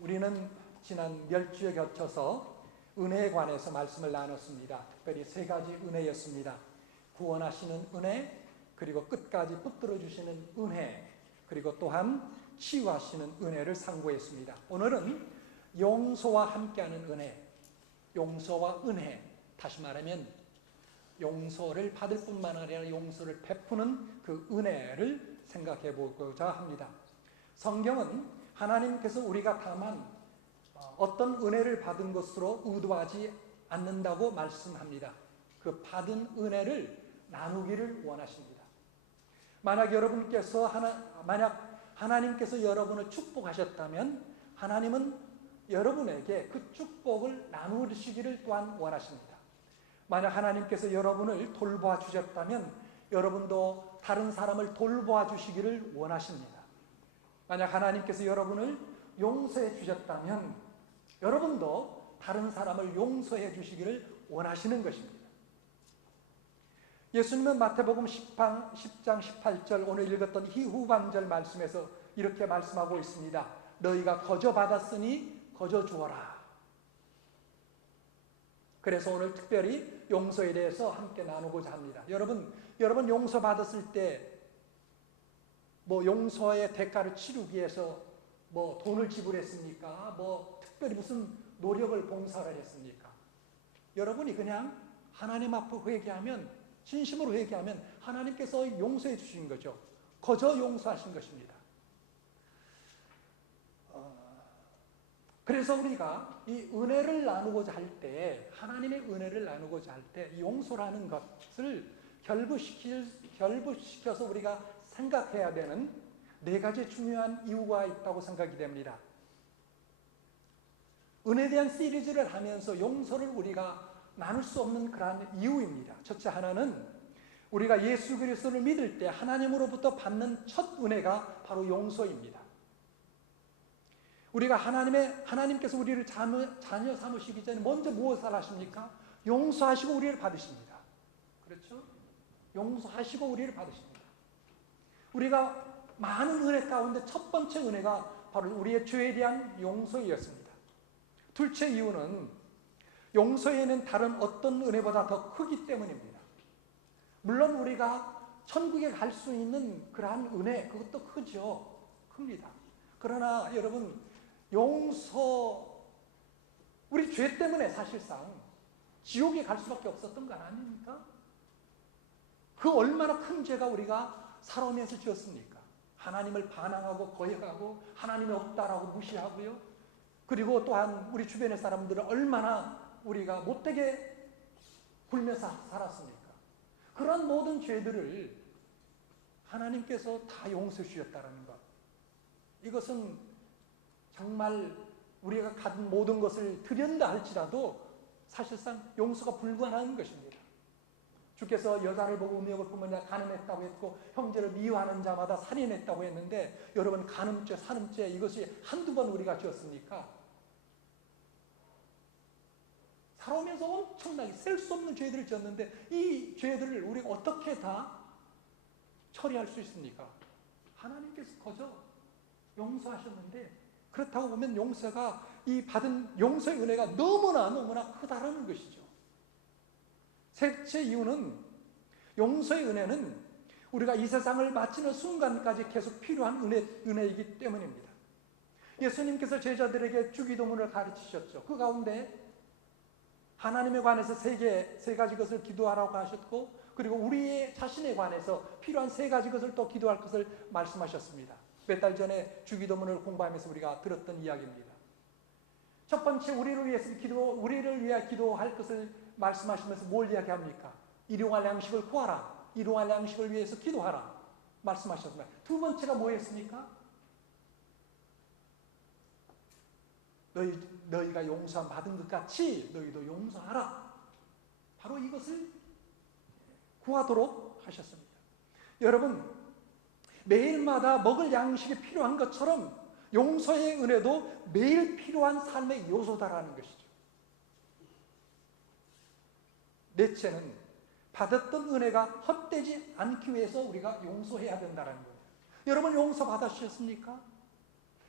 우리는 지난 몇 주에 겹쳐서 은혜에 관해서 말씀을 나눴습니다. 특별히 세 가지 은혜였습니다. 구원하시는 은혜, 그리고 끝까지 붙들어 주시는 은혜, 그리고 또한 치유하시는 은혜를 상고했습니다. 오늘은 용서와 함께하는 은혜, 용서와 은혜, 다시 말하면 용서를 받을 뿐만 아니라 용서를 베푸는 그 은혜를 생각해 보고자 합니다. 성경은 하나님께서 우리가 다만 어떤 은혜를 받은 것으로 의도하지 않는다고 말씀합니다. 그 받은 은혜를 나누기를 원하십니다. 만약 하나님께서 여러분을 축복하셨다면 하나님은 여러분에게 그 축복을 나누시기를 또한 원하십니다. 만약 하나님께서 여러분을 돌보아 주셨다면 여러분도 다른 사람을 돌보아 주시기를 원하십니다. 만약 하나님께서 여러분을 용서해 주셨다면 여러분도 다른 사람을 용서해 주시기를 원하시는 것입니다. 예수님은 마태복음 10장 18절 오늘 읽었던 이 후반절 말씀에서 이렇게 말씀하고 있습니다. 너희가 거저 받았으니 거저 주어라. 그래서 오늘 특별히 용서에 대해서 함께 나누고자 합니다. 여러분 용서 받았을 때 용서의 대가를 치르기 위해서 돈을 지불했습니까? 특별히 무슨 노력을 봉사를 했습니까? 여러분이 그냥 하나님 앞에 회개하면, 진심으로 회개하면 하나님께서 용서해 주신 거죠. 거저 용서하신 것입니다. 그래서 우리가 이 은혜를 나누고자 할 때, 하나님의 은혜를 나누고자 할 때 용서라는 것을 결부시켜서 우리가 생각해야 되는 네 가지 중요한 이유가 있다고 생각이 됩니다. 은혜에 대한 시리즈를 하면서 용서를 우리가 나눌 수 없는 그러한 이유입니다. 첫째 하나는 우리가 예수 그리스도를 믿을 때 하나님으로부터 받는 첫 은혜가 바로 용서입니다. 우리가 하나님께서 우리를 자녀 삼으시기 전에 먼저 무엇을 하십니까? 용서하시고 우리를 받으십니다. 그렇죠? 용서하시고 우리를 받으십니다. 우리가 많은 은혜 가운데 첫 번째 은혜가 바로 우리의 죄에 대한 용서였습니다. 둘째 이유는 용서에는 다른 어떤 은혜보다 더 크기 때문입니다. 물론 우리가 천국에 갈 수 있는 그러한 은혜, 그것도 크죠. 큽니다. 그러나 여러분, 우리 죄 때문에 사실상 지옥에 갈 수밖에 없었던 건 아닙니까? 그 얼마나 큰 죄가 우리가 살아오면서 지었습니까? 하나님을 반항하고 거역하고 하나님이 없다라고 무시하고요. 그리고 또한 우리 주변의 사람들은 얼마나 우리가 못되게 굴면서 살았습니까? 그런 모든 죄들을 하나님께서 다 용서해 주셨다는 것. 이것은 정말 우리가 가진 모든 것을 드린다 할지라도 사실상 용서가 불가능한 것입니다. 주께서 여자를 보고 음욕을 품으냐 간음했다고 했고 형제를 미워하는 자마다 살인했다고 했는데 여러분, 간음죄, 산음죄 이것이 한두 번 우리가 지었습니까? 살아오면서 엄청나게 셀 수 없는 죄들을 지었는데 이 죄들을 우리가 어떻게 다 처리할 수 있습니까? 하나님께서 거저 용서하셨는데, 그렇다고 보면 용서가 이 받은 용서의 은혜가 너무나 크다라는 것이죠. 셋째 이유는 용서의 은혜는 우리가 이 세상을 마치는 순간까지 계속 필요한 은혜이기 때문입니다. 예수님께서 제자들에게 주기도문을 가르치셨죠. 그 가운데 하나님에 관해서 세 가지 것을 기도하라고 하셨고, 그리고 우리 자신에 관해서 필요한 세 가지 것을 또 기도할 것을 말씀하셨습니다. 몇 달 전에 주기도문을 공부하면서 우리가 들었던 이야기입니다. 첫 번째, 우리를 위해 기도할 것을 말씀하시면서 뭘 이야기합니까? 일용할 양식을 구하라. 일용할 양식을 위해서 기도하라. 말씀하셨습니다. 두 번째가 뭐였습니까? 너희가 용서 받은 것 같이 너희도 용서하라. 바로 이것을 구하도록 하셨습니다. 여러분, 매일마다 먹을 양식이 필요한 것처럼 용서의 은혜도 매일 필요한 삶의 요소다라는 것이죠. 넷째는 받았던 은혜가 헛되지 않기 위해서 우리가 용서해야 된다는 거예요. 여러분, 용서 받으셨습니까?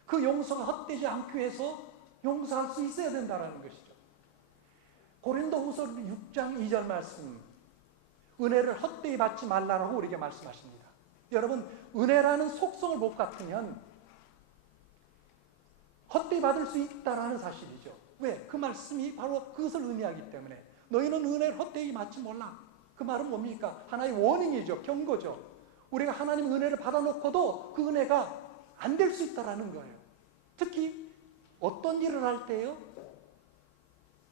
그 용서가 헛되지 않기 위해서 용서할 수 있어야 된다는 것이죠. 고린도후서 6장 2절 말씀, 은혜를 헛되이 받지 말라라고 우리에게 말씀하십니다. 여러분, 은혜라는 속성을 못 같으면 헛되이 받을 수 있다라는 사실이죠. 왜? 그 말씀이 바로 그것을 의미하기 때문에. 너희는 은혜를 헛되이 받지 몰라. 그 말은 뭡니까? 하나의 워닝이죠. 경고죠. 우리가 하나님 은혜를 받아놓고도 그 은혜가 안 될 수 있다라는 거예요. 특히 어떤 일을 할 때요?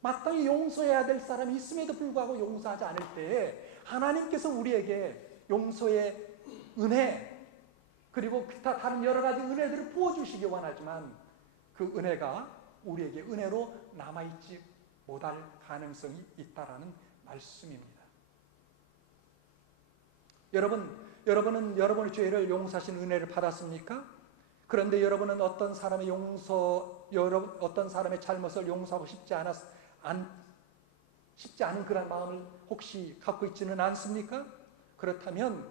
마땅히 용서해야 될 사람이 있음에도 불구하고 용서하지 않을 때에 하나님께서 우리에게 용서의 은혜, 그리고 기타 다른 여러 가지 은혜들을 부어주시기 원하지만 그 은혜가 우리에게 은혜로 남아있지 못할 가능성이 있다라는 말씀입니다. 여러분은 여러분의 죄를 용서하신 은혜를 받았습니까? 그런데 여러분은 어떤 사람의 어떤 사람의 잘못을 용서하고 싶지 않은 그런 마음을 혹시 갖고 있지는 않습니까? 그렇다면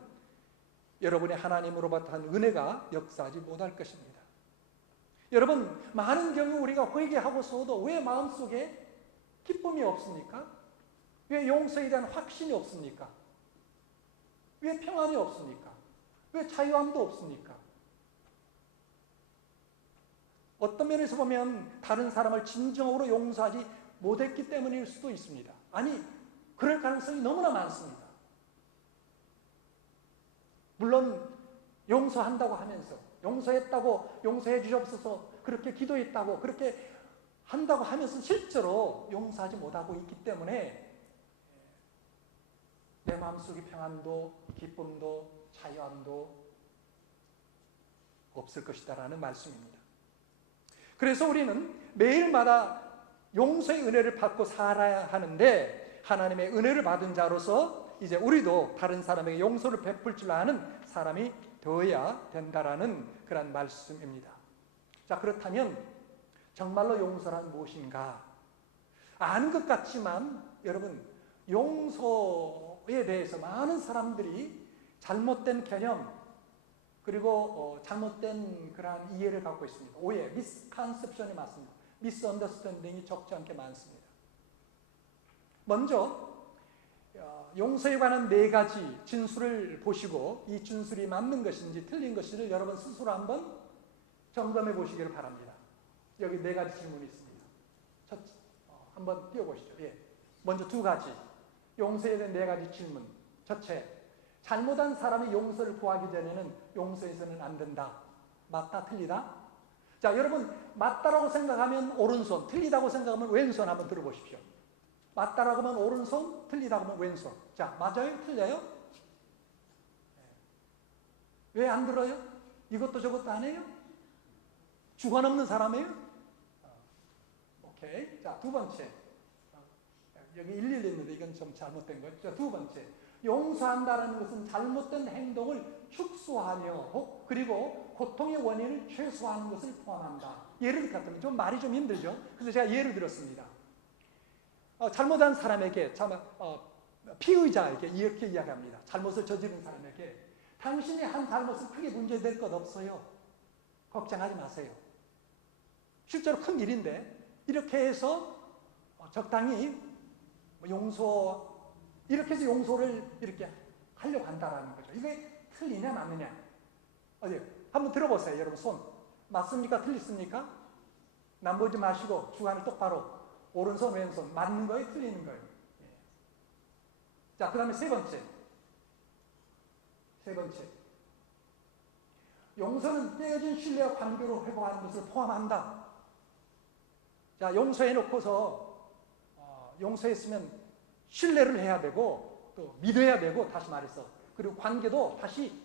여러분의 하나님으로부터 한 은혜가 역사하지 못할 것입니다. 여러분, 많은 경우 우리가 회개하고서도 왜 마음속에 기쁨이 없습니까? 왜 용서에 대한 확신이 없습니까? 왜 평안이 없습니까? 왜 자유함도 없습니까? 어떤 면에서 보면 다른 사람을 진정으로 용서하지 못했기 때문일 수도 있습니다. 아니, 그럴 가능성이 너무나 많습니다. 물론 용서한다고 하면서, 용서했다고, 용서해 주옵소서 그렇게 기도했다고, 그렇게 한다고 하면서 실제로 용서하지 못하고 있기 때문에 내 마음속의 평안도, 기쁨도, 자유함도 없을 것이다라는 말씀입니다. 그래서 우리는 매일마다 용서의 은혜를 받고 살아야 하는데, 하나님의 은혜를 받은 자로서 이제 우리도 다른 사람에게 용서를 베풀 줄 아는 사람이 되어야 된다라는 그런 말씀입니다. 자, 그렇다면 정말로 용서란 무엇인가? 아는 것 같지만 여러분, 용서에 대해서 많은 사람들이 잘못된 개념, 그리고 잘못된 그러한 이해를 갖고 있습니다. 오해, 미스컨셉션이 많습니다. 미스언더스탠딩이 적지 않게 많습니다. 먼저 용서에 관한 4가지 진술을 보시고 이 진술이 맞는 것인지 틀린 것인지를 여러분 스스로 한번 점검해 보시기를 바랍니다. 여기 4가지 질문이 있습니다. 한번 띄워보시죠. 예. 먼저 2가지. 용서에 대한 4가지 질문. 첫째, 잘못한 사람의 용서를 구하기 전에는 용서해서는 안 된다. 맞다, 틀리다? 자, 여러분, 맞다라고 생각하면 오른손, 틀리다고 생각하면 왼손 한번 들어보십시오. 맞다라고 하면 오른손, 틀리다고 하면 왼손. 자, 맞아요? 틀려요? 왜 안 들어요? 이것도 저것도 안 해요? 주관없는 사람이에요? 오케이. 자, 2번째. 여기 일일이 있는데 이건 좀 잘못된 거죠. 자, 2번째. 용서한다는 것은 잘못된 행동을 축소하며 그리고 고통의 원인을 최소화하는 것을 포함한다. 예를 들면 좀 말이 좀 힘들죠. 그래서 제가 예를 들었습니다. 잘못한 사람에게, 피의자에게 이렇게 이야기합니다. 잘못을 저지른 사람에게 당신이 한 잘못은 크게 문제될 것 없어요. 걱정하지 마세요. 실제로 큰 일인데 이렇게 해서 적당히 이렇게 해서 용서를 이렇게 하려고 한다라는 거죠. 이게 틀리냐 맞느냐? 어디 한번 들어보세요. 여러분 손. 맞습니까? 틀리십니까? 남보지 마시고 주관을 똑바로. 오른손 왼손 맞는 거예요? 틀리는 거예요? 자, 그 다음에 세 번째. 용서는 깨어진 신뢰와 관계로 회복하는 것을 포함한다. 자, 용서해놓고서 용서했으면 신뢰를 해야 되고 또 믿어야 되고, 다시 말해서, 그리고 관계도 다시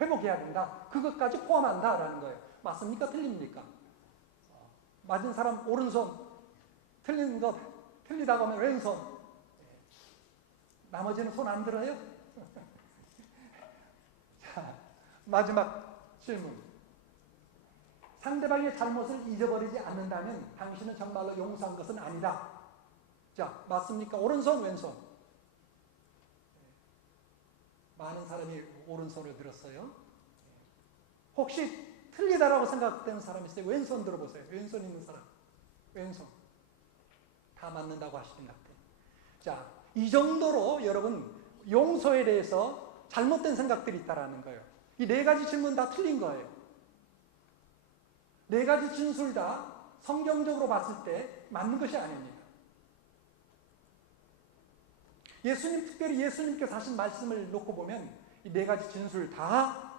회복해야 된다. 그것까지 포함한다라는 거예요. 맞습니까? 틀립니까? 맞은 사람 오른손, 틀린 것, 틀리다고 하면 왼손. 나머지는 손 안 들어요? 자, 마지막 질문. 상대방의 잘못을 잊어버리지 않는다면 당신은 정말로 용서한 것은 아니다. 자, 맞습니까? 오른손, 왼손. 많은 사람이 오른손을 들었어요. 혹시 틀리다라고 생각되는 사람이 있어요. 왼손 들어보세요. 왼손 있는 사람. 왼손. 다 맞는다고 하시는 것 같아요. 자, 이 정도로 여러분 용서에 대해서 잘못된 생각들이 있다라는 거예요. 이 네 가지 질문 다 틀린 거예요. 네 가지 진술 다 성경적으로 봤을 때 맞는 것이 아닙니다. 특별히 예수님께서 하신 말씀을 놓고 보면 이 네 가지 진술 다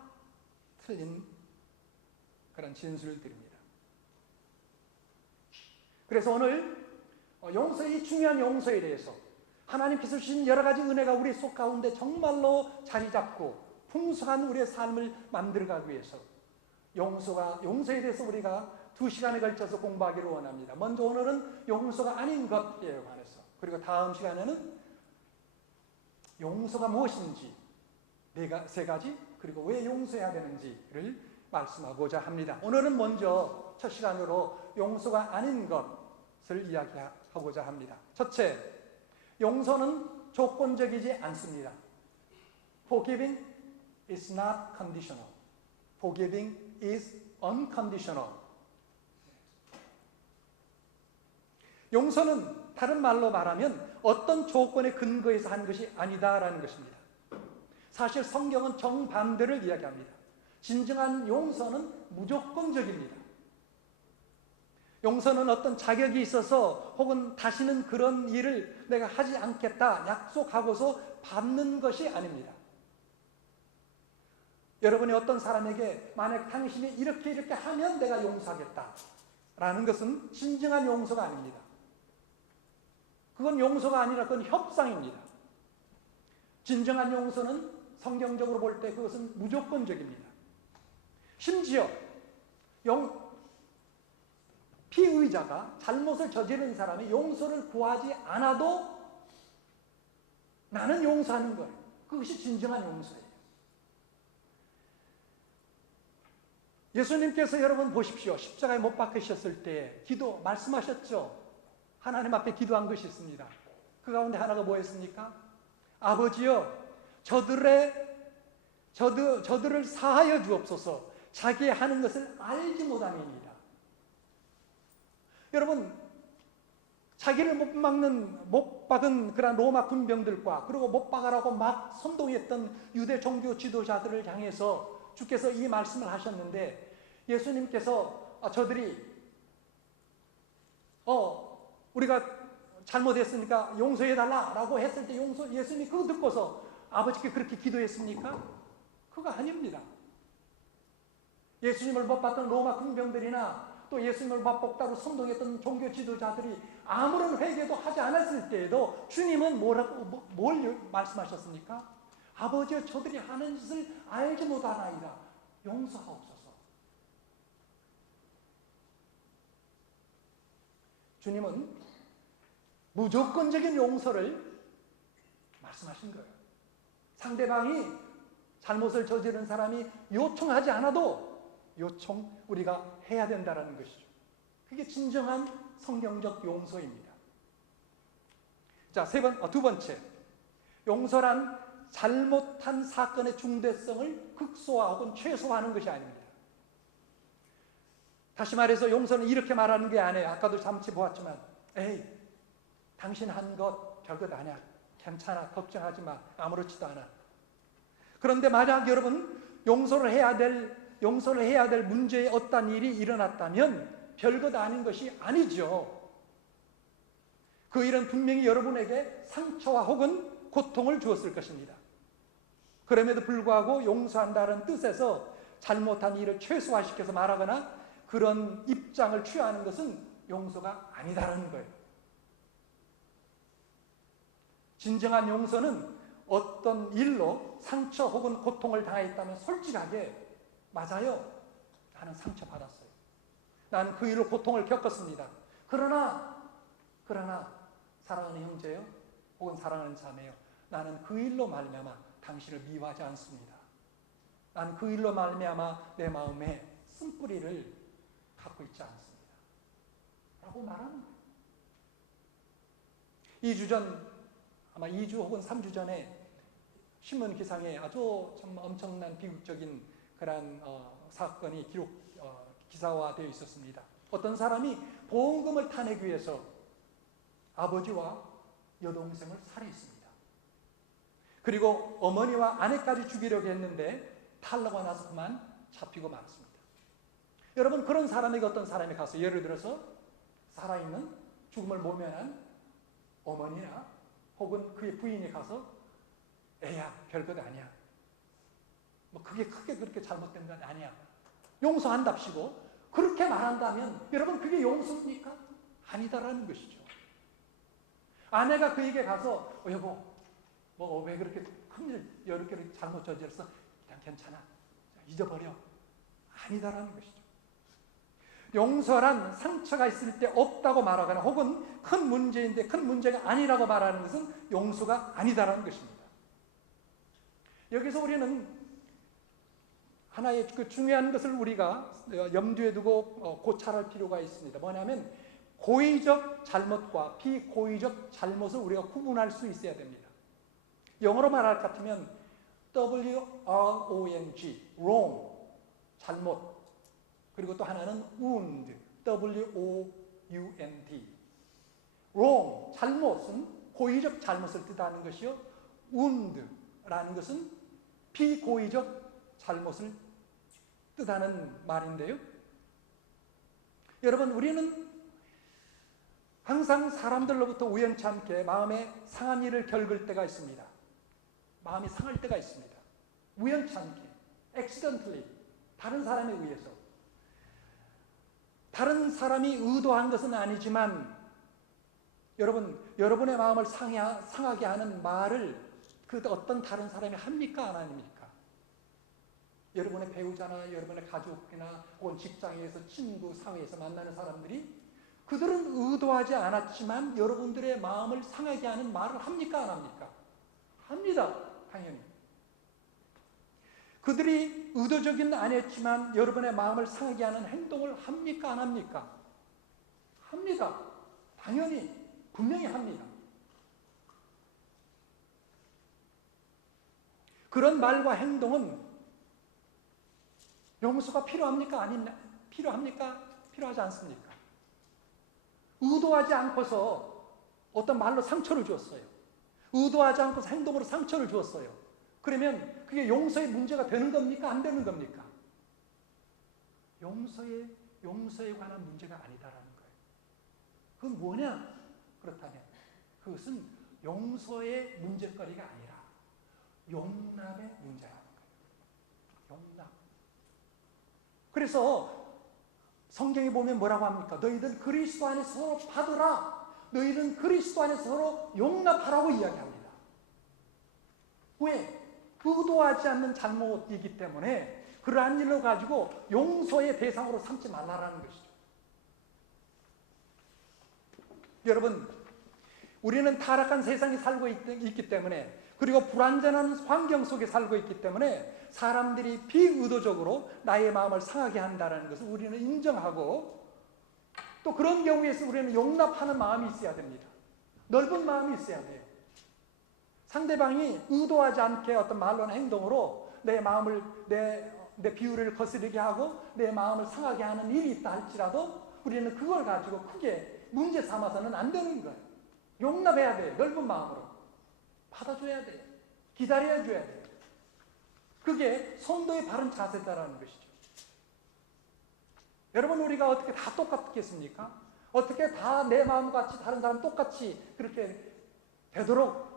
틀린 그런 진술들입니다. 그래서 오늘 이 중요한 용서에 대해서 하나님께서 주신 여러 가지 은혜가 우리 속 가운데 정말로 자리 잡고 풍성한 우리의 삶을 만들어가기 위해서 용서에 대해서 우리가 2시간에 걸쳐서 공부하기를 원합니다. 먼저 오늘은 용서가 아닌 것에 관해서, 그리고 다음 시간에는 용서가 무엇인지, 세 가지, 그리고 왜 용서해야 되는지를 말씀하고자 합니다. 오늘은 먼저 첫 시간으로 용서가 아닌 것을 이야기하고자 합니다. 첫째, 용서는 조건적이지 않습니다. Forgiving is not conditional. Forgiving is unconditional. 용서는 다른 말로 말하면 어떤 조건에 근거해서 한 것이 아니다라는 것입니다. 사실 성경은 정반대를 이야기합니다. 진정한 용서는 무조건적입니다. 용서는 어떤 자격이 있어서 혹은 다시는 그런 일을 내가 하지 않겠다 약속하고서 받는 것이 아닙니다. 여러분이 어떤 사람에게 만약 당신이 이렇게 하면 내가 용서하겠다 라는 것은 진정한 용서가 아닙니다. 그건 용서가 아니라 그건 협상입니다. 진정한 용서는 성경적으로 볼 때 그것은 무조건적입니다. 심지어 피의자가 잘못을 저지른 사람이 용서를 구하지 않아도 나는 용서하는 거예요. 그것이 진정한 용서예요. 예수님께서 여러분 보십시오. 십자가에 못 박히셨을 때 말씀하셨죠. 하나님 앞에 기도한 것이 있습니다. 그 가운데 하나가 뭐였습니까? 아버지여, 저들을 사하여 주옵소서. 자기 하는 것을 알지 못함이니이다. 여러분, 자기를 못 박은 그런 로마 군병들과 그리고 못 박아라고 막 선동했던 유대 종교 지도자들을 향해서 주께서 이 말씀을 하셨는데, 예수님께서 저들이 우리가 잘못했으니까 용서해달라라고 했을 때 예수님이 그거 듣고서 아버지께 그렇게 기도했습니까? 그거 아닙니다. 예수님을 못 봤던 로마 군병들이나 또 예수님을 못 박다고 선동했던 종교 지도자들이 아무런 회개도 하지 않았을 때에도 주님은 뭘 말씀하셨습니까? 아버지여, 저들이 하는 짓을 알지 못하나이다. 용서하옵소서. 주님은 무조건적인 용서를 말씀하신 거예요. 상대방이 잘못을 저지른 사람이 요청하지 않아도 우리가 해야 된다는 것이죠. 그게 진정한 성경적 용서입니다. 자, 두 번째. 용서란 잘못한 사건의 중대성을 극소화 혹은 최소화하는 것이 아닙니다. 다시 말해서 용서는 이렇게 말하는 게 아니에요. 아까도 잠시 보았지만, 당신 한 것 별것 아니야. 괜찮아. 걱정하지 마. 아무렇지도 않아. 그런데 만약 여러분 용서를 해야 될 문제에 어떤 일이 일어났다면 별것 아닌 것이 아니죠. 그 일은 분명히 여러분에게 상처와 혹은 고통을 주었을 것입니다. 그럼에도 불구하고 용서한다는 뜻에서 잘못한 일을 최소화시켜서 말하거나 그런 입장을 취하는 것은 용서가 아니다라는 거예요. 진정한 용서는 어떤 일로 상처 혹은 고통을 당했다면 솔직하게, 맞아요, 나는 상처받았어요. 나는 그 일로 고통을 겪었습니다. 그러나 사랑하는 형제요 혹은 사랑하는 자매요, 나는 그 일로 말미암아 당신을 미워하지 않습니다. 나는 그 일로 말미암아 내 마음에 쓴뿌리를 갖고 있지 않습니다. 라고 말하는 거예요. 2주 전, 아마 2주 혹은 3주 전에 신문 기상에 아주 정말 엄청난 비극적인 그런 사건이 기사화되어 있었습니다. 어떤 사람이 보험금을 타내기 위해서 아버지와 여동생을 살해했습니다. 그리고 어머니와 아내까지 죽이려고 했는데 탈로가 나서 그만 잡히고 말았습니다. 여러분, 그런 사람에게 어떤 사람이 가서 예를 들어서 살아있는 죽음을 모면한 어머니나 혹은 그의 부인이 가서 애야 별것 아니야, 뭐 그게 크게 그렇게 잘못된 건 아니야, 용서한답시고 그렇게 말한다면 여러분, 그게 용서입니까? 아니다라는 것이죠. 아내가 그에게 가서 여보 뭐 왜 그렇게 큰일 이렇게 잘못 저질렀어? 그냥 괜찮아, 잊어버려. 아니다라는 것이죠. 용서란 상처가 있을 때 없다고 말하거나 혹은 큰 문제인데 큰 문제가 아니라고 말하는 것은 용서가 아니다라는 것입니다. 여기서 우리는 하나의 그 중요한 것을 우리가 염두에 두고 고찰할 필요가 있습니다. 뭐냐면 고의적 잘못과 비고의적 잘못을 우리가 구분할 수 있어야 됩니다. 영어로 말할 것 같으면 WRONG, wrong, 잘못. 그리고 또 하나는 wound, WOUND. wrong, 잘못은 고의적 잘못을 뜻하는 것이요, wound라는 것은 비고의적 잘못을 뜻하는 말인데요. 여러분, 우리는 항상 사람들로부터 우연치 않게 마음에 상한 일을 겪을 때가 있습니다. 마음이 상할 때가 있습니다. 우연치 않게, accidentally, 다른 사람에 의해서. 다른 사람이 의도한 것은 아니지만 여러분, 여러분의 마음을 상하게 하는 말을 그 어떤 다른 사람이 합니까? 안 합니까? 여러분의 배우자나 여러분의 가족이나 혹은 직장에서 친구, 사회에서 만나는 사람들이 그들은 의도하지 않았지만 여러분들의 마음을 상하게 하는 말을 합니까? 안 합니까? 합니다. 당연히. 그들이 의도적인 안 했지만 여러분의 마음을 상하게 하는 행동을 합니까? 안 합니까? 합니다. 당연히, 분명히 합니다. 그런 말과 행동은 용서가 필요합니까? 필요합니까? 필요하지 않습니까? 의도하지 않고서 어떤 말로 상처를 주었어요. 의도하지 않고서 행동으로 상처를 주었어요. 그러면 그게 용서의 문제가 되는 겁니까? 안 되는 겁니까? 용서에 관한 문제가 아니다라는 거예요. 그건 뭐냐? 그렇다면 그것은 용서의 문제거리가 아니라 용납의 문제라는 거예요. 용납. 그래서 성경에 보면 뭐라고 합니까? 너희들 그리스도 안에서 서로 받으라. 너희는 그리스도 안에서 서로 용납하라고 이야기합니다. 왜? 의도하지 않는 잘못이기 때문에 그러한 일로 가지고 용서의 대상으로 삼지 말라라는 것이죠. 여러분, 우리는 타락한 세상에 살고 있기 때문에, 그리고 불완전한 환경 속에 살고 있기 때문에 사람들이 비의도적으로 나의 마음을 상하게 한다는 것을 우리는 인정하고, 또 그런 경우에서 우리는 용납하는 마음이 있어야 됩니다. 넓은 마음이 있어야 돼요. 상대방이 의도하지 않게 어떤 말로나 행동으로 내 마음을, 내 비율을 거스르게 하고 내 마음을 상하게 하는 일이 있다 할지라도 우리는 그걸 가지고 크게 문제 삼아서는 안 되는 거예요. 용납해야 돼요. 넓은 마음으로. 받아줘야 돼요. 기다려줘야 돼요. 그게 성도의 바른 자세다라는 것이죠. 여러분, 우리가 어떻게 다 똑같겠습니까? 어떻게 다 내 마음같이 다른 사람 똑같이 그렇게 되도록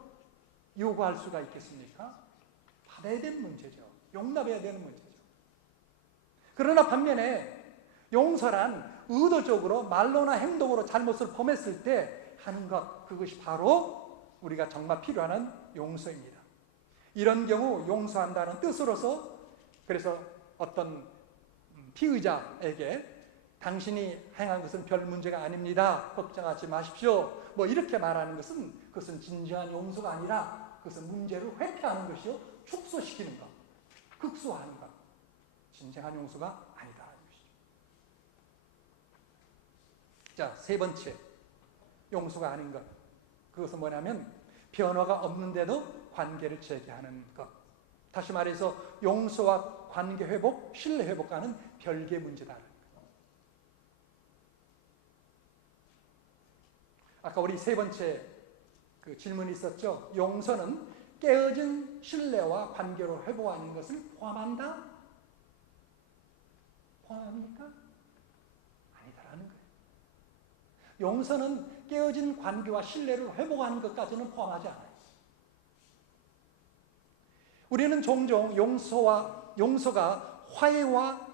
요구할 수가 있겠습니까? 받아야 되는 문제죠. 용납해야 되는 문제죠. 그러나 반면에 용서란 의도적으로 말로나 행동으로 잘못을 범했을 때 하는 것, 그것이 바로 우리가 정말 필요한 용서입니다. 이런 경우 용서한다는 뜻으로서, 그래서 어떤 피의자에게 당신이 행한 것은 별 문제가 아닙니다, 걱정하지 마십시오, 뭐 이렇게 말하는 것은 그것은 진정한 용서가 아니라 그것은 문제를 회피하는 것이요, 축소시키는 것, 극소화하는 것, 진정한 용서가 아니다라는 것이죠. 자, 세 번째, 용서가 아닌 것, 그것은 뭐냐면 변화가 없는데도 관계를 재개하는 것. 다시 말해서 용서와 관계 회복, 신뢰 회복과는 별개의 문제다. 아까 우리 세 번째 그 질문이 있었죠. 용서는 깨어진 신뢰와 관계로 회복하는 것을 포함한다? 포함합니까? 아니다라는 거예요. 용서는 깨어진 관계와 신뢰를 회복하는 것까지는 포함하지 않아요. 우리는 종종 용서가 화해와,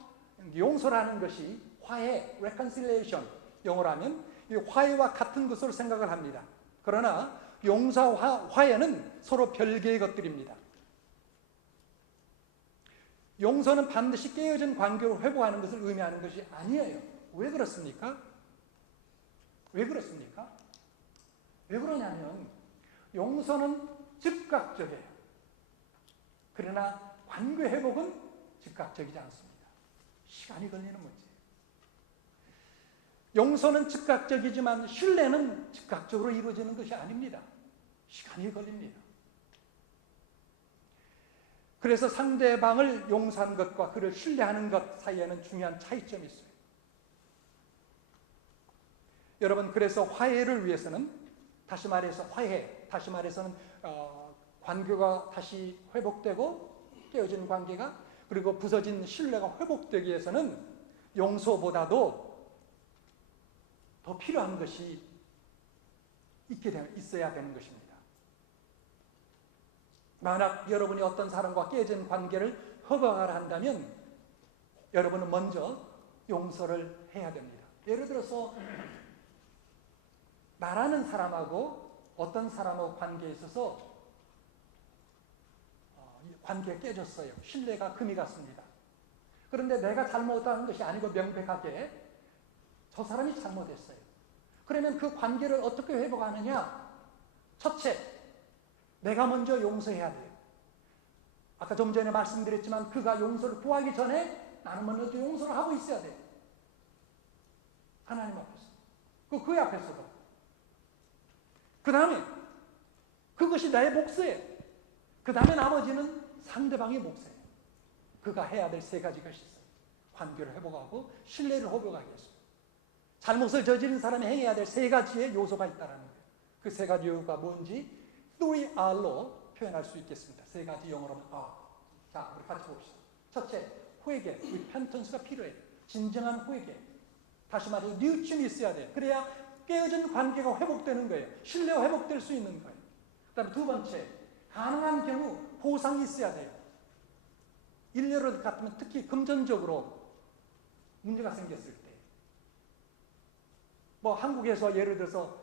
용서라는 것이 화해, reconciliation, 영어로 하면 화해와 같은 것으로 생각을 합니다. 그러나 용서와 화해는 서로 별개의 것들입니다. 용서는 반드시 깨어진 관계로 회복하는 것을 의미하는 것이 아니에요. 왜 그렇습니까? 왜 그렇습니까? 왜 그러냐면 용서는 즉각적이에요. 그러나 관계 회복은 즉각적이지 않습니다. 시간이 걸리는 문제예요. 용서는 즉각적이지만 신뢰는 즉각적으로 이루어지는 것이 아닙니다. 시간이 걸립니다. 그래서 상대방을 용서하는 것과 그를 신뢰하는 것 사이에는 중요한 차이점이 있어요. 여러분, 그래서 화해를 위해서는, 다시 말해서는 관계가 다시 회복되고 깨어진 관계가, 그리고 부서진 신뢰가 회복되기 위해서는 용서보다도 더 필요한 것이 있어야 되는 것입니다. 만약 여러분이 어떤 사람과 깨진 관계를 허가하라 한다면 여러분은 먼저 용서를 해야 됩니다. 예를 들어서 나라는 사람하고 어떤 사람하고 관계에 있어서 관계가 깨졌어요. 신뢰가 금이 갔습니다. 그런데 내가 잘못한 것이 아니고 명백하게 저 사람이 잘못했어요. 그러면 그 관계를 어떻게 회복하느냐? 첫째, 내가 먼저 용서해야 돼요. 아까 좀 전에 말씀드렸지만 그가 용서를 구하기 전에 나는 먼저 용서를 하고 있어야 돼요. 하나님 앞에서. 그 앞에서도. 그 다음에 그것이 나의 몫이에요. 그 다음에 나머지는 상대방의 몫이에요. 그가 해야 될 세 가지 것이 있어요. 관계를 회복하고 신뢰를 회복하기 위해서. 잘못을 저지른 사람이 행해야 될 세 가지의 요소가 있다는 거예요. 그 세 가지 요소가 뭔지 3R로 표현할 수 있겠습니다. 세 가지 영어로는 R. 자, 우리 같이 봅시다. 첫째, 회개, repentance가 필요해요. 진정한 회개. 다시 말해서 뉘우침이 있어야 돼요. 그래야 깨어진 관계가 회복되는 거예요. 신뢰가 회복될 수 있는 거예요. 그 다음에 두 번째, 가능한 경우 보상이 있어야 돼요. 일례를 같으면 특히 금전적으로 문제가 생겼을 때, 뭐 한국에서 예를 들어서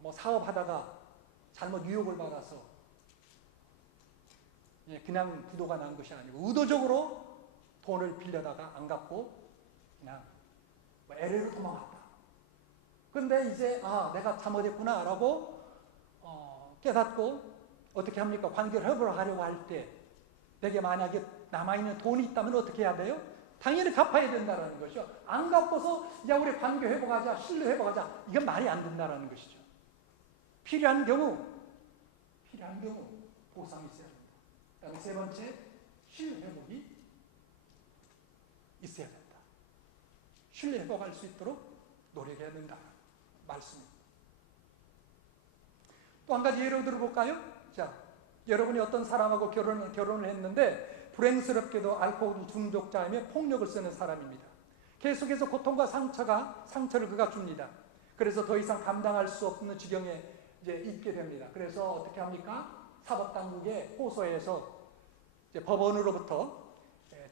뭐 사업하다가 잘못 유혹을 받아서 그냥 부도가 난 것이 아니고 의도적으로 돈을 빌려다가 안 갚고 그냥 LA로 도망갔다. 그런데 이제 내가 잘못했구나 라고 깨닫고 어떻게 합니까? 관계를 회복하려고 할 때 내게 만약에 남아있는 돈이 있다면 어떻게 해야 돼요? 당연히 갚아야 된다는 것이죠. 안 갚아서 야 우리 관계 회복하자, 신뢰 회복하자, 이건 말이 안 된다는 것이죠. 필요한 경우 보상이 있어야 됩니다. 그다음에 세 번째, 신뢰 회복이 있어야 된다. 신뢰 회복할 수 있도록 노력해야 된다. 말씀입니다. 또 한 가지 예로 들어볼까요? 자, 여러분이 어떤 사람하고 결혼을 했는데 불행스럽게도 알코올 중독자이며 폭력을 쓰는 사람입니다. 계속해서 고통과 상처를 그가 줍니다. 그래서 더 이상 감당할 수 없는 지경에 이제 있게 됩니다. 그래서 어떻게 합니까? 사법당국에 호소해서 이제 법원으로부터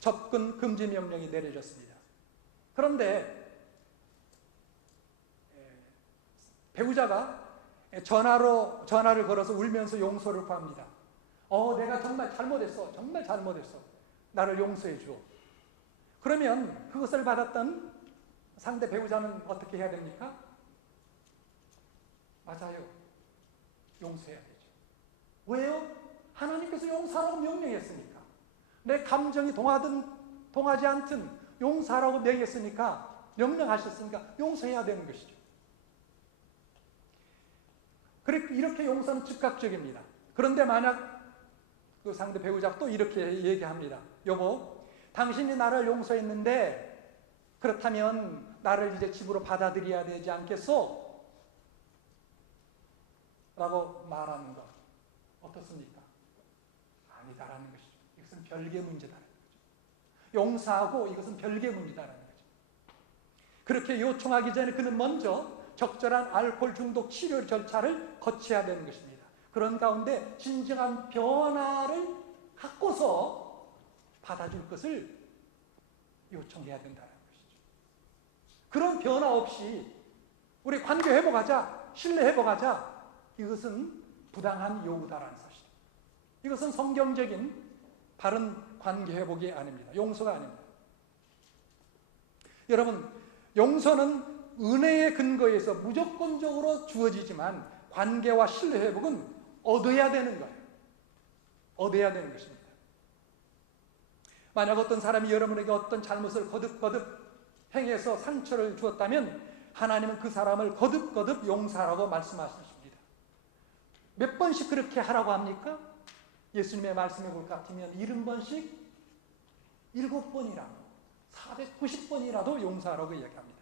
접근 금지 명령이 내려졌습니다. 그런데 배우자가 전화를 걸어서 울면서 용서를 구합니다. 내가 정말 잘못했어. 정말 잘못했어. 나를 용서해 줘. 그러면 그것을 받았던 상대 배우자는 어떻게 해야 됩니까? 맞아요. 용서해야 되죠. 왜요? 하나님께서 용서하라고 명령했으니까. 내 감정이 동하지 않든 용서하라고 명령하셨으니까 용서해야 되는 것이죠. 이렇게 용서는 즉각적입니다. 그런데 만약 그 상대 배우자가 또 이렇게 얘기합니다. 여보, 당신이 나를 용서했는데 그렇다면 나를 이제 집으로 받아들여야 되지 않겠소? 라고 말하는 것 어떻습니까? 아니다라는 것이죠. 이것은 별개의 문제다라는 거죠. 용서하고 이것은 별개의 문제다라는 거죠. 그렇게 요청하기 전에 그는 먼저 적절한 알코올 중독 치료 절차를 거쳐야 되는 것입니다. 그런 가운데 진정한 변화를 갖고서 받아줄 것을 요청해야 된다는 것이죠. 그런 변화 없이 우리 관계 회복하자, 신뢰 회복하자, 이것은 부당한 요구다라는 사실. 이것은 성경적인 바른 관계 회복이 아닙니다. 용서가 아닙니다. 여러분, 용서는 은혜의 근거에서 무조건적으로 주어지지만 관계와 신뢰 회복은 얻어야 되는 거예요. 얻어야 되는 것입니다. 만약 어떤 사람이 여러분에게 어떤 잘못을 거듭거듭 행해서 상처를 주었다면 하나님은 그 사람을 거듭거듭 용서하라고 말씀하십니다. 몇 번씩 그렇게 하라고 합니까? 예수님의 말씀해 볼 것 같으면 70번씩 7번이라도 490번이라도 용서하라고 이야기합니다.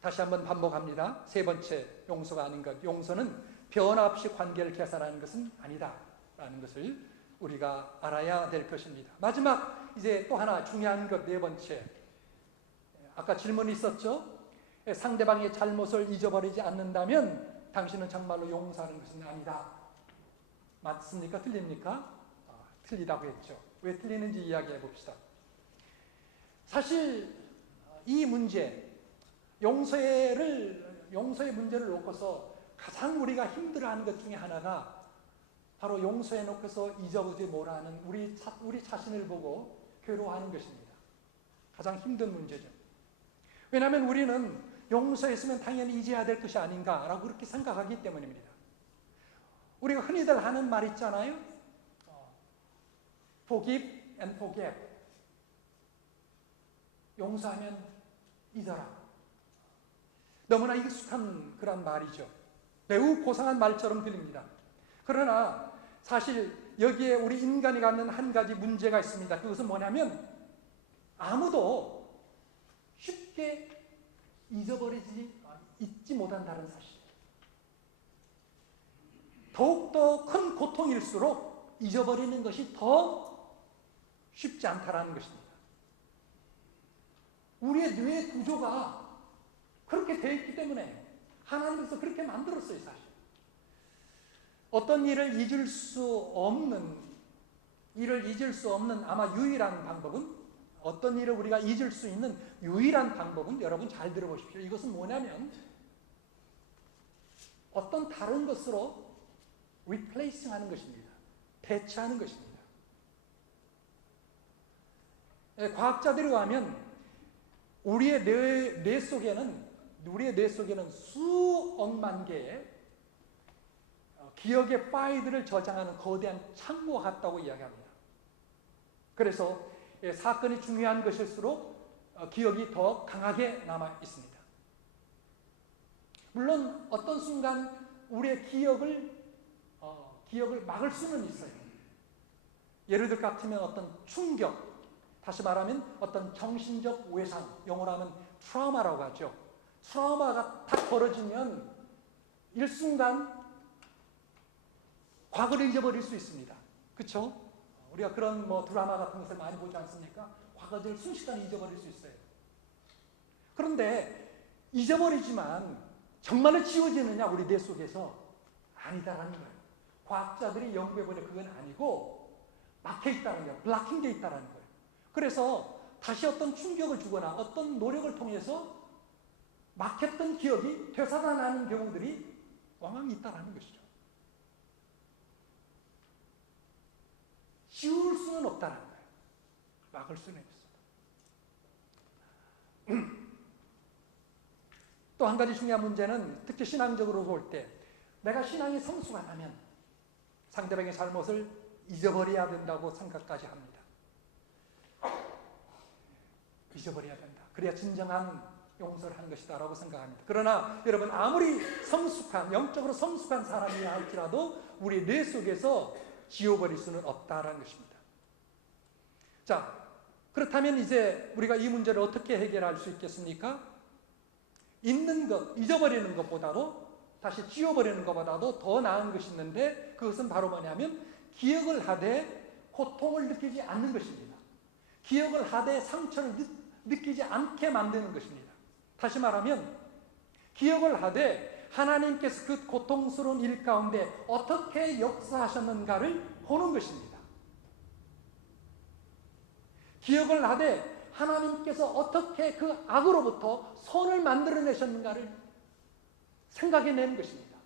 다시 한번 반복합니다. 세 번째, 용서가 아닌 것. 용서는 변화 없이 관계를 개선하는 것은 아니다라는 것을 우리가 알아야 될 것입니다. 마지막 이제 또 하나 중요한 것, 네 번째. 아까 질문이 있었죠? 상대방의 잘못을 잊어버리지 않는다면 당신은 정말로 용서하는 것은 아니다. 맞습니까? 틀립니까? 틀리다고 했죠. 왜 틀리는지 이야기해 봅시다. 사실 이 문제, 용서의 문제를 놓고서 가장 우리가 힘들어하는 것 중에 하나가 바로 용서해 놓고서 잊어보지 못하는 우리 자신을 보고 괴로워하는 것입니다. 가장 힘든 문제죠. 왜냐하면 우리는 용서했으면 당연히 잊어야 될 것이 아닌가라고 그렇게 생각하기 때문입니다. 우리가 흔히들 하는 말 있잖아요. Forgive and forget. 용서하면 잊어라. 너무나 익숙한 그런 말이죠. 매우 고상한 말처럼 들립니다. 그러나 사실 여기에 우리 인간이 갖는 한 가지 문제가 있습니다. 그것은 뭐냐면 아무도 쉽게 잊지 못한다는 사실. 더욱더 큰 고통일수록 잊어버리는 것이 더 쉽지 않다라는 것입니다. 우리의 뇌 구조가 그렇게 되어 있기 때문에 하나님께서 그렇게 만들었어요, 사실. 어떤 일을 잊을 수 없는 아마 유일한 방법은, 어떤 일을 우리가 잊을 수 있는 유일한 방법은, 여러분 잘 들어보십시오. 이것은 뭐냐면 어떤 다른 것으로 replacing 하는 것입니다. 대체하는 것입니다. 과학자들이 하면 우리의 뇌 속에는 수억만 개의 기억의 파일들을 저장하는 거대한 창고가 같다고 이야기합니다. 그래서 사건이 중요한 것일수록 기억이 더 강하게 남아 있습니다. 물론 어떤 순간 우리의 기억을 막을 수는 있어요. 예를 들 같으면 어떤 충격, 다시 말하면 어떤 정신적 외상, 영어로 하면 트라우마라고 하죠. 트라우마가 딱 벌어지면 일순간 과거를 잊어버릴 수 있습니다. 그렇죠? 우리가 그런 드라마 같은 것을 많이 보지 않습니까? 과거를 순식간에 잊어버릴 수 있어요. 그런데 잊어버리지만 정말로 지워지느냐, 우리 뇌 속에서? 아니다라는 거예요. 과학자들이 연구해보니 그건 아니고 막혀있다는 거예요. 블락킹되어 있다는 거예요. 그래서 다시 어떤 충격을 주거나 어떤 노력을 통해서 막혔던 기억이 되살아나는 경우들이 왕왕 있다는 것이죠. 지울 수는 없다는 거예요. 막을 수는 있습니다. 또 한 가지 중요한 문제는 특히 신앙적으로 볼 때 내가 신앙이 성숙 안 하면 상대방의 잘못을 잊어버려야 된다고 생각까지 합니다. 잊어버려야 된다. 그래야 진정한 용서를 하는 것이다 라고 생각합니다. 그러나 여러분, 아무리 영적으로 성숙한 사람이라 할지라도 우리 뇌 속에서 지워버릴 수는 없다라는 것입니다. 자, 그렇다면 이제 우리가 이 문제를 어떻게 해결할 수 있겠습니까? 있는 것, 잊어버리는 것보다도, 다시 지워버리는 것보다도 더 나은 것이 있는데, 그것은 바로 뭐냐면 기억을 하되 고통을 느끼지 않는 것입니다. 기억을 하되 상처를 느끼지 않게 만드는 것입니다. 다시 말하면 기억을 하되 하나님께서 그 고통스러운 일 가운데 어떻게 역사하셨는가를 보는 것입니다. 기억을 하되 하나님께서 어떻게 그 악으로부터 손을 만들어내셨는가를 생각해내는 것입니다.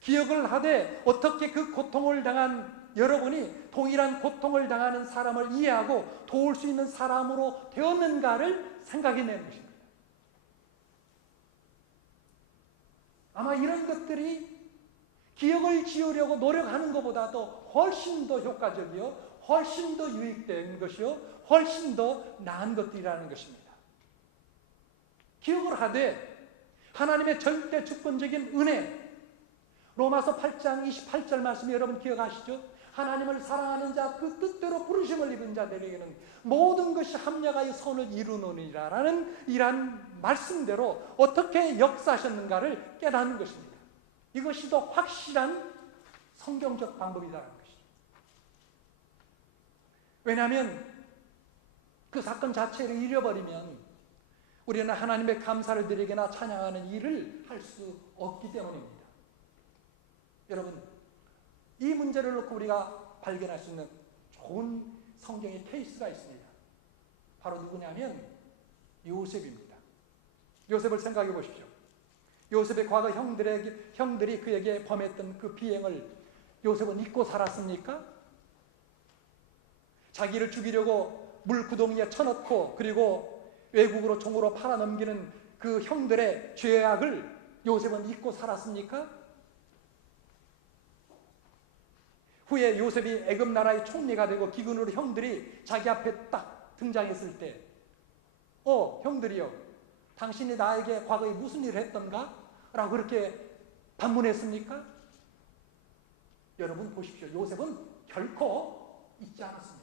기억을 하되 어떻게 그 고통을 당한 여러분이 동일한 고통을 당하는 사람을 이해하고 도울 수 있는 사람으로 되었는가를 생각해내는 것입니다. 아마 이런 것들이 기억을 지우려고 노력하는 것보다도 훨씬 더 효과적이요, 훨씬 더 유익된 것이요, 훨씬 더 나은 것들이라는 것입니다. 기억을 하되 하나님의 절대 주권적인 은혜, 로마서 8장 28절 말씀 여러분 기억하시죠? 하나님을 사랑하는 자, 그 뜻대로 부르심을 입은 자들에게는 모든 것이 합력하여 선을 이루느니라라는 이러한 말씀대로 어떻게 역사하셨는가를 깨닫는 것입니다. 이것이 더 확실한 성경적 방법이라는 것입니다. 왜냐하면 그 사건 자체를 잃어버리면 우리는 하나님의 감사를 드리거나 찬양하는 일을 할 수 없기 때문입니다. 여러분, 이 문제를 놓고 우리가 발견할 수 있는 좋은 성경의 케이스가 있습니다. 바로 누구냐면 요셉입니다. 요셉을 생각해 보십시오. 요셉의 과거 형들이 그에게 범했던 그 비행을 요셉은 잊고 살았습니까? 자기를 죽이려고 물구덩이에 쳐넣고 그리고 외국으로 종으로 팔아넘기는 그 형들의 죄악을 요셉은 잊고 살았습니까? 후에 요셉이 애굽 나라의 총리가 되고 기근으로 형들이 자기 앞에 딱 등장했을 때 형들이요, 당신이 나에게 과거에 무슨 일을 했던가? 라고 그렇게 반문했습니까? 여러분 보십시오. 요셉은 결코 잊지 않았습니다.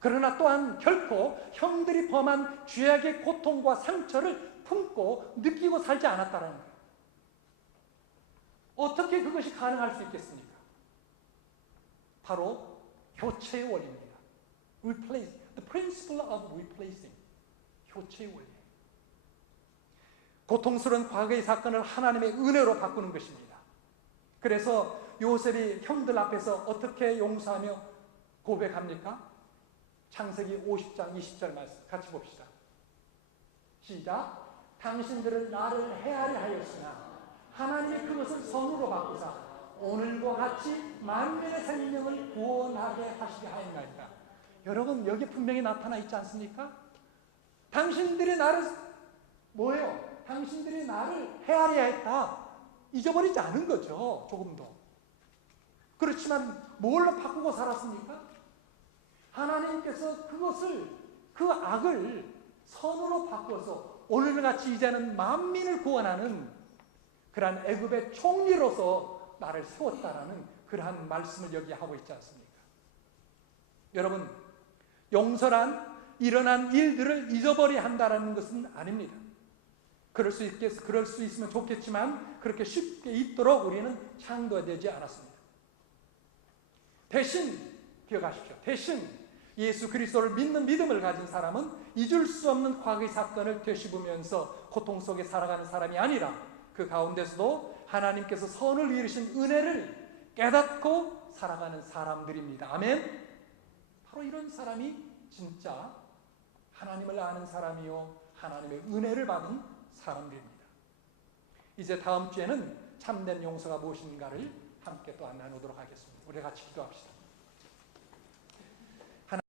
그러나 또한 결코 형들이 범한 죄악의 고통과 상처를 품고 느끼고 살지 않았다는 거예요. 어떻게 그것이 가능할 수 있겠습니까? 바로 교체의 원리입니다. Replace, the principle of replacing. 교체의 원리. 고통스러운 과거의 사건을 하나님의 은혜로 바꾸는 것입니다. 그래서 요셉이 형들 앞에서 어떻게 용서하며 고백합니까? 창세기 50장 20절 말씀 같이 봅시다. 시작. 당신들은 나를 헤아려 하였으나 하나님이 그것을 선으로 바꾸사 오늘과 같이 만민의 생명을 구원하게 하시게 하였나이다. 여러분, 여기 분명히 나타나 있지 않습니까? 당신들이 나를 뭐예요? 당신들이 나를 헤아려야 했다. 잊어버리지 않은 거죠. 조금도. 그렇지만 뭘로 바꾸고 살았습니까? 하나님께서 그 악을 선으로 바꿔서 오늘같이 이제는 만민을 구원하는 그러한 애굽의 총리로서 나를 세웠다라는 그러한 말씀을 여기 하고 있지 않습니까? 여러분, 용서란 일어난 일들을 잊어버려야 한다는 것은 아닙니다. 그럴 수 있으면 좋겠지만 그렇게 쉽게 잊도록 우리는 창조되지 않았습니다. 대신 기억하십시오. 대신 예수 그리스도를 믿는 믿음을 가진 사람은 잊을 수 없는 과거의 사건을 되씹으면서 고통 속에 살아가는 사람이 아니라 그 가운데서도 하나님께서 선을 이루신 은혜를 깨닫고 살아가는 사람들입니다. 아멘. 바로 이런 사람이 진짜 하나님을 아는 사람이요, 하나님의 은혜를 받은 사람들입니다. 이제 다음 주에는 참된 용서가 무엇인가를 함께 또 나누도록 하겠습니다. 우리 같이 기도합시다.